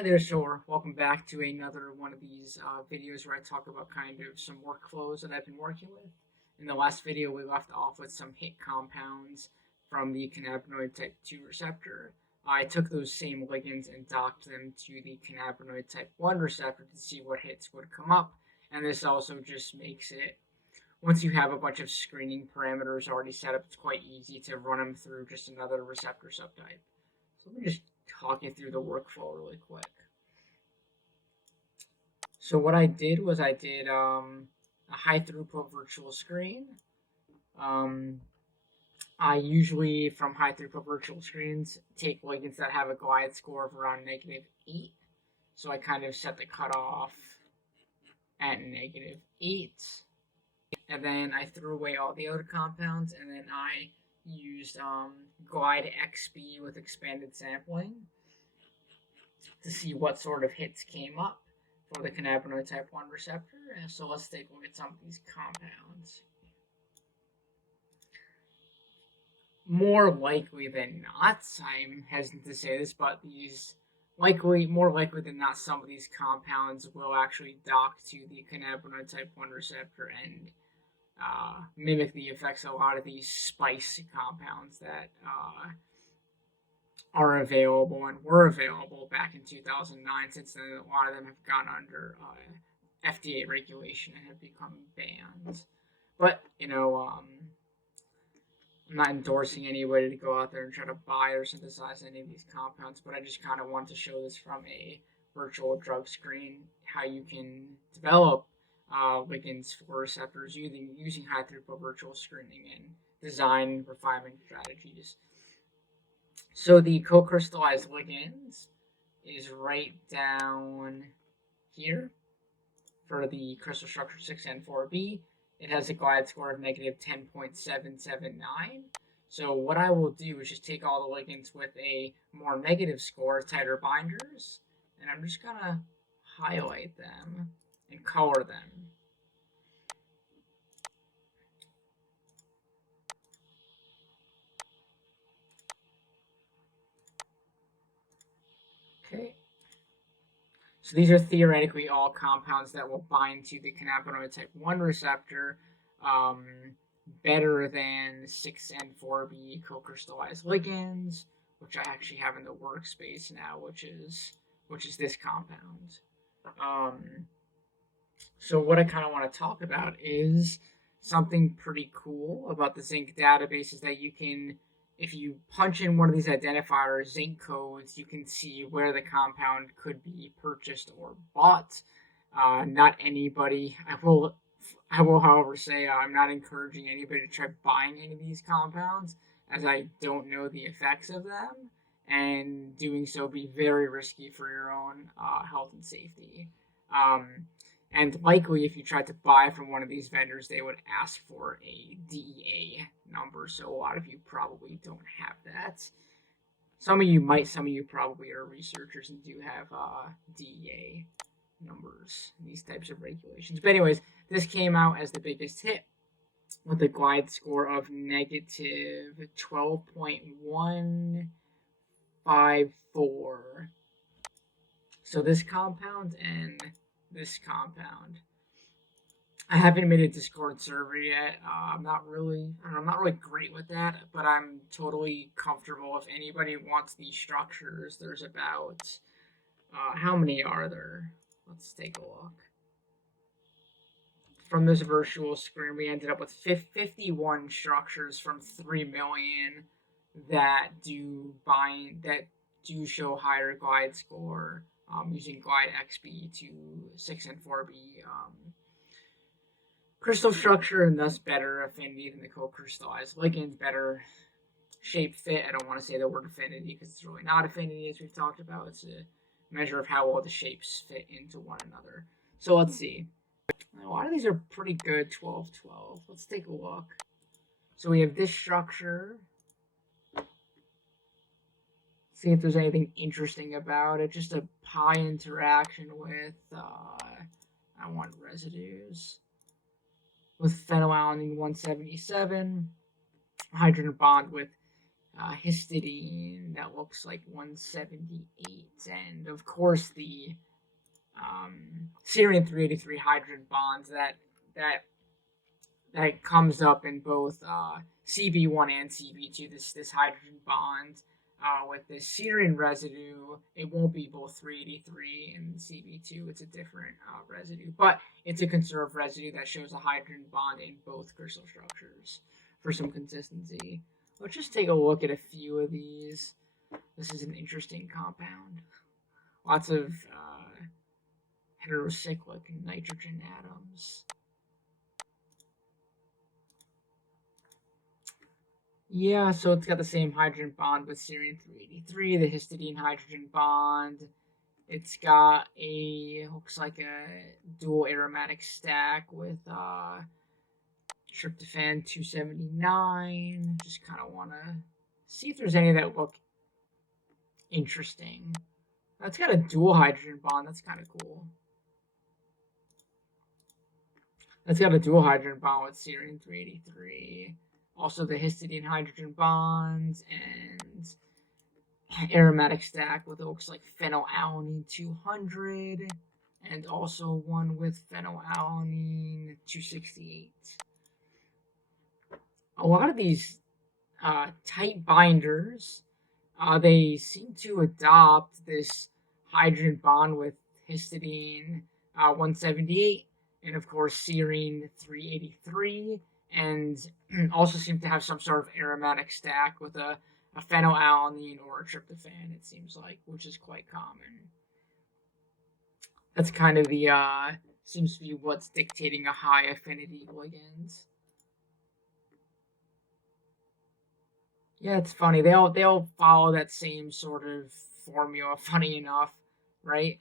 Hi there, Shore. Welcome back to another one of these videos where I talk about kind of some workflows that I've been working with. In the last video, we left off with some hit compounds from the cannabinoid type 2 receptor. I took those same ligands and docked them to the cannabinoid type 1 receptor to see what hits would come up. And this also just makes it, once you have a bunch of screening parameters already set up, it's quite easy to run them through just another receptor subtype. So let me just talk you through the workflow really quick. So what I did was I did a high throughput virtual screen. I usually, from high throughput virtual screens, take ligands that have a glide score of around -8. So I kind of set the cutoff at -8. And then I threw away all the other compounds, and then I used glide XB with expanded sampling to see what sort of hits came up for the cannabinoid type 1 receptor. And so let's take a look at some of these compounds. More likely than not, I'm hesitant to say this, but more likely than not, some of these compounds will actually dock to the cannabinoid type 1 receptor and mimic the effects of a lot of these spice compounds that are available and were available back in 2009. Since then, a lot of them have gone under FDA regulation and have become banned. But, I'm not endorsing anybody to go out there and try to buy or synthesize any of these compounds, but I just kind of want to show this from a virtual drug screen, how you can develop ligands for receptors using high throughput virtual screening and design refinement strategies. So the co-crystallized ligands is right down here for the crystal structure 6N4B. It has a glide score of -10.779. So what I will do is just take all the ligands with a more negative score, tighter binders, and I'm just going to highlight them and color them. Okay. So these are theoretically all compounds that will bind to the cannabinoid type 1 receptor better than 6N4B co-crystallized ligands, which I actually have in the workspace now, which is this compound. So what I kind of want to talk about is something pretty cool about the Zinc database is that you can, if you punch in one of these identifiers, zinc codes, you can see where the compound could be purchased or bought. Not anybody. I will, however, say I'm not encouraging anybody to try buying any of these compounds, as I don't know the effects of them, and doing so be very risky for your own health and safety. And likely, if you tried to buy from one of these vendors, they would ask for a DEA number. So a lot of you probably don't have that. Some of you might, some of you probably are researchers and do have DEA numbers, these types of regulations. But anyways, this came out as the biggest hit with a glide score of -12.154. So this compound and this compound. I haven't made a Discord server yet. I'm not really great with that, but I'm totally comfortable. If anybody wants these structures, there's about how many are there? Let's take a look. From this virtual screen, we ended up with 51 structures from 3 million that do show higher glide score. Using glide XB to 6N4B crystal structure, and thus better affinity than the co-crystallized ligands, better shape fit. I don't want to say the word affinity because it's really not affinity, as we've talked about. It's a measure of how well the shapes fit into one another. So let's see. A lot of these are pretty good. 12. Let's take a look. So we have this structure. See if there's anything interesting about it. Just a pi interaction with, I want residues. With phenylalanine 177, hydrogen bond with histidine that looks like 178, and of course the serine 383 hydrogen bonds that comes up in both CB1 and CB2. This hydrogen bond with this serine residue, it won't be both 383 and CB2. It's a different residue, but it's a conserved residue that shows a hydrogen bond in both crystal structures for some consistency. Let's just take a look at a few of these. This is an interesting compound. Lots of heterocyclic nitrogen atoms. Yeah, so it's got the same hydrogen bond with serine 383, the histidine hydrogen bond. It's got looks like a dual aromatic stack with tryptophan 279. Just kind of want to see if there's any that look interesting. That's got a dual hydrogen bond. That's kind of cool. That's got a dual hydrogen bond with serine 383. Also the histidine hydrogen bonds and aromatic stack with looks like phenylalanine 200 and also one with phenylalanine 268. A lot of these tight binders, they seem to adopt this hydrogen bond with histidine 178 and of course serine 383, and also seem to have some sort of aromatic stack with a phenylalanine or a tryptophan, it seems like, which is quite common. That's kind of the seems to be what's dictating a high affinity ligand. Yeah, it's funny. They all follow that same sort of formula. Funny enough, right?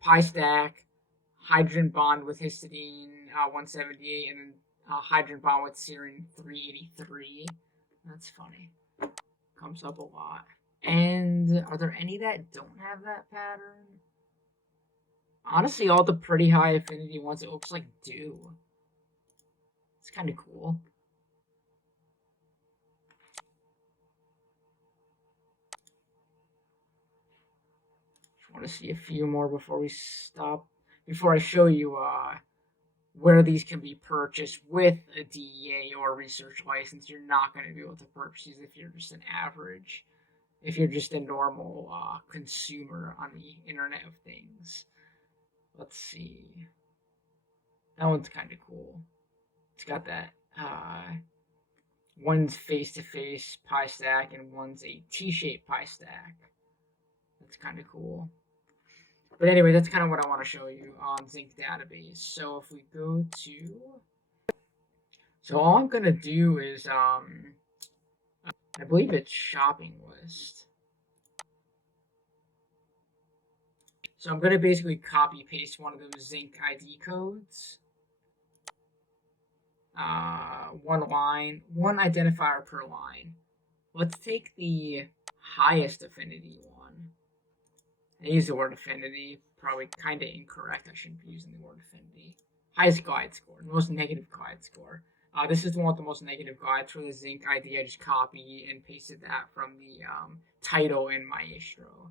Pi stack, hydrogen bond with histidine 178, and then hydrogen bond with serine 383. That's funny. Comes up a lot. And are there any that don't have that pattern? Honestly, all the pretty high affinity ones, it looks like do. It's kind of cool. Just want to see a few more before we stop. Before I show you where these can be purchased with a DEA or a research license. You're not going to be able to purchase these if you're just an average, if you're just a normal consumer on the Internet of Things. Let's see. That one's kind of cool. It's got that. One's face-to-face pi stack and one's a T-shaped pi stack. That's kind of cool. But anyway, that's kind of what I want to show you on Zinc Database. So if we go to... So all I'm going to do is, I believe it's shopping list. So I'm going to basically copy paste one of those Zinc ID codes. One line, one identifier per line. Let's take the highest affinity one. I use the word affinity, probably kind of incorrect. I shouldn't be using the word affinity. Highest glide score, the most negative glide score. This is the one with the most negative glides for the Zinc ID. I just copy and pasted that from the title in Maestro.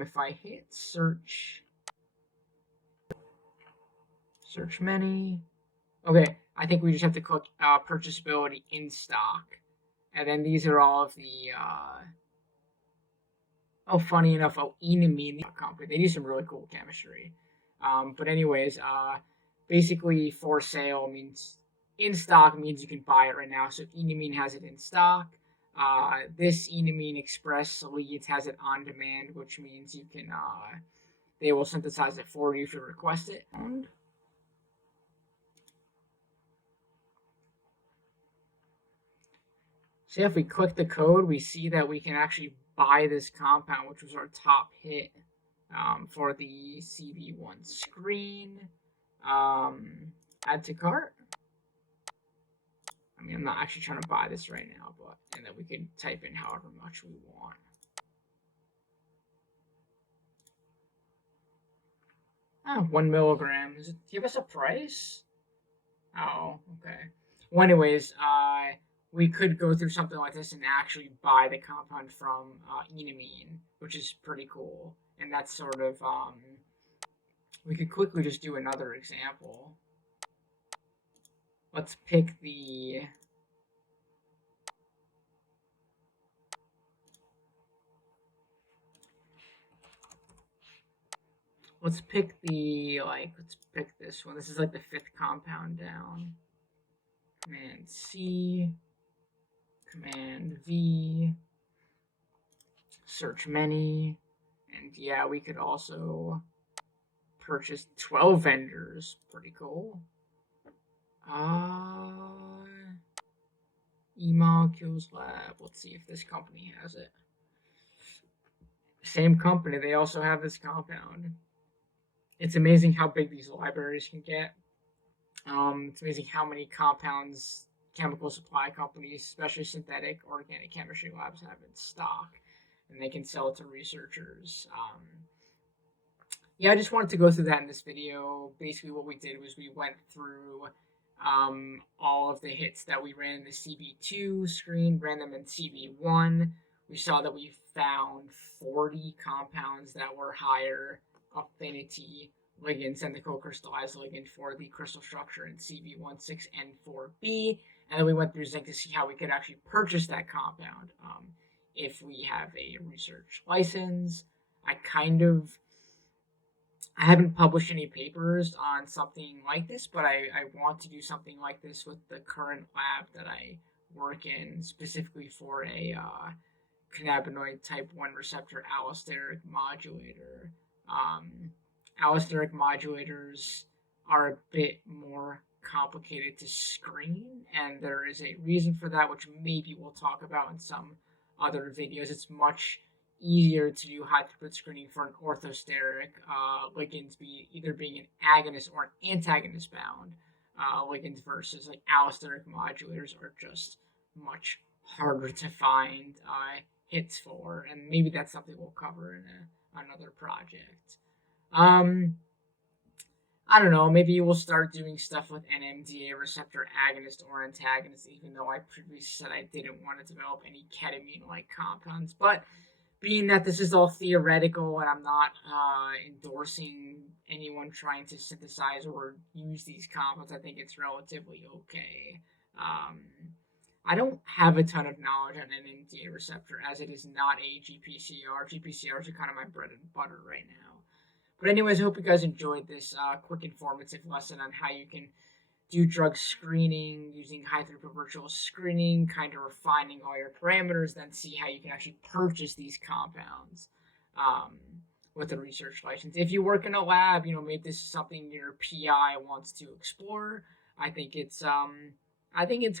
If I hit search many, okay, I think we just have to click purchasability in stock. And then these are all of the, funny enough, enamine company. They do some really cool chemistry. But anyways, basically for sale means in stock means you can buy it right now. So enamine has it in stock. This enamine express leads has it on demand, which means you can, they will synthesize it for you if you request it. So if we click the code, we see that we can actually buy this compound, which was our top hit for the CB1 screen. Add to cart. I mean, I'm not actually trying to buy this right now, and then we can type in however much we want. Oh, 1 milligram. Does it give us a price? Oh, okay. Well, anyways, we could go through something like this and actually buy the compound from enamine, which is pretty cool. And that's sort of, we could quickly just do another example. Let's pick the, let's pick this one. This is like the 5th compound down. Command C, Command V, search many, and yeah, we could also purchase 12 vendors. Pretty cool. E-Molecules Lab. Let's see if this company has it. Same company. They also have this compound. It's amazing how big these libraries can get. It's amazing how many compounds chemical supply companies, especially synthetic organic chemistry labs, have in stock, and they can sell it to researchers. Yeah, I just wanted to go through that in this video. Basically, what we did was we went through all of the hits that we ran in the CB2 screen, ran them in CB1. We saw that we found 40 compounds that were higher affinity ligands than the co-crystallized ligand for the crystal structure in CB1, 6, and 4b. And then we went through zinc to see how we could actually purchase that compound if we have a research license. I haven't published any papers on something like this, but I want to do something like this with the current lab that I work in, specifically for a cannabinoid type 1 receptor allosteric modulator. Allosteric modulators are a bit more complicated to screen, and there is a reason for that, which maybe we'll talk about in some other videos. It's much easier to do high throughput screening for an orthosteric ligands, either being an agonist or an antagonist bound ligands, versus like allosteric modulators are just much harder to find hits for, and maybe that's something we'll cover in another project. I don't know, maybe we'll start doing stuff with NMDA receptor agonist or antagonist, even though I previously said I didn't want to develop any ketamine-like compounds. But being that this is all theoretical and I'm not endorsing anyone trying to synthesize or use these compounds, I think it's relatively okay. I don't have a ton of knowledge on NMDA receptor, as it is not a GPCR. GPCRs are kind of my bread and butter right now. But anyways, I hope you guys enjoyed this quick informative lesson on how you can do drug screening using high-throughput virtual screening, kind of refining all your parameters, then see how you can actually purchase these compounds with a research license. If you work in a lab, maybe this is something your PI wants to explore. I think it's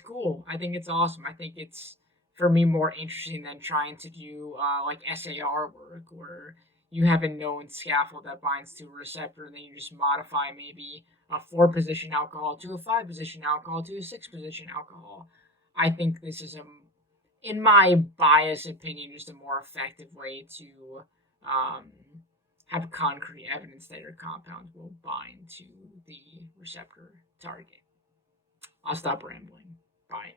cool. I think it's awesome. I think it's, for me, more interesting than trying to do like SAR work, where you have a known scaffold that binds to a receptor, and then you just modify maybe a 4-position alcohol to a 5-position alcohol to a 6-position alcohol. I think this is, in my biased opinion, just a more effective way to have concrete evidence that your compound will bind to the receptor target. I'll stop rambling. Bye.